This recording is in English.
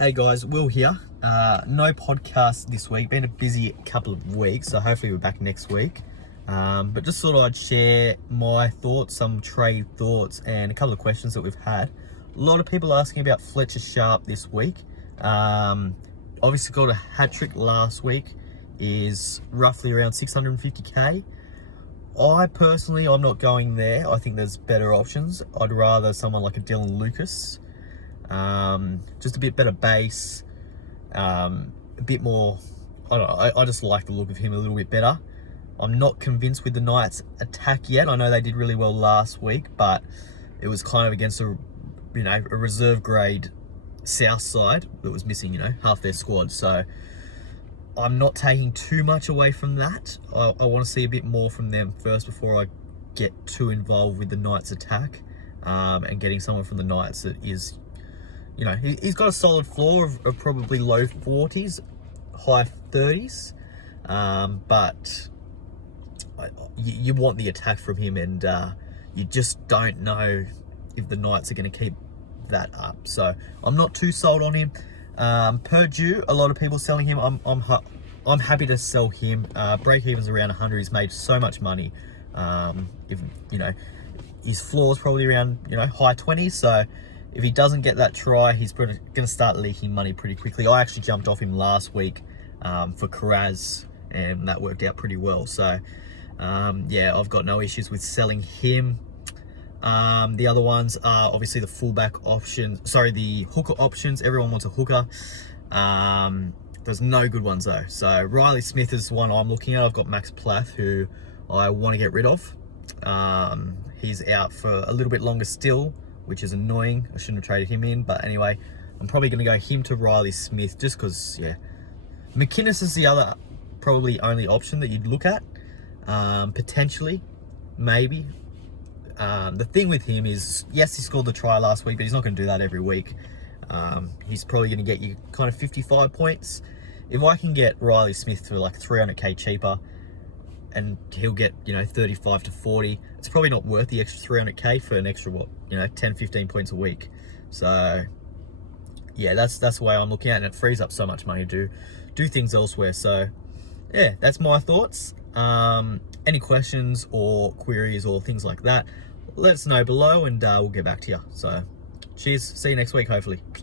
Hey guys, Will here. No podcast this week. Been a busy couple of weeks, so hopefully we're back next week. But just thought I'd share my thoughts, some trade thoughts, and a couple of questions that we've had. A lot of people asking about Fletcher Sharp this week. Obviously got a hat trick last week, is roughly around 650k. I personally, I'm not going there. I think there's better options. I'd rather someone like a Dylan Lucas. Just a bit better base, a bit more, I don't know, I just like the look of him a little bit better. I'm not convinced with the Knights attack yet. I know they did really well last week, but it was kind of against a reserve grade South side that was missing, half their squad. So I'm not taking too much away from that. I want to see a bit more from them first before I get too involved with the Knights attack, and getting someone from the Knights that is, he's got a solid floor of probably low 40s, high 30s, but you want the attack from him, and you just don't know if the Knights are going to keep that up. So I'm not too sold on him. Purdue, a lot of people selling him. I'm happy to sell him. Break even's around 100. He's made so much money. His floor's probably around high 20s. So if he doesn't get that try, he's going to start leaking money pretty quickly. I actually jumped off him last week for Karaz, and that worked out pretty well. So, yeah, I've got no issues with selling him. The other ones are obviously the fullback options. Sorry, the hooker options. Everyone wants a hooker. There's no good ones though. So Riley Smith is one I'm looking at. I've got Max Plath, who I want to get rid of. He's out for a little bit longer still, which is annoying. I shouldn't have traded him in, but anyway, I'm probably going to go him to Riley Smith just because, yeah. McInnes is the other probably only option that you'd look at, potentially, maybe. The thing with him is, yes, he scored the try last week, but he's not going to do that every week. He's probably going to get you kind of 55 points. If I can get Riley Smith for like 300k cheaper, and he'll get 35 to 40, it's probably not worth the extra 300k for an extra 10-15 points a week. So yeah, that's the way I'm looking at it, and it frees up so much money to do things elsewhere. So yeah, that's my thoughts. Any questions or queries or things like that, let us know below, and we'll get back to you. So cheers, see you next week hopefully.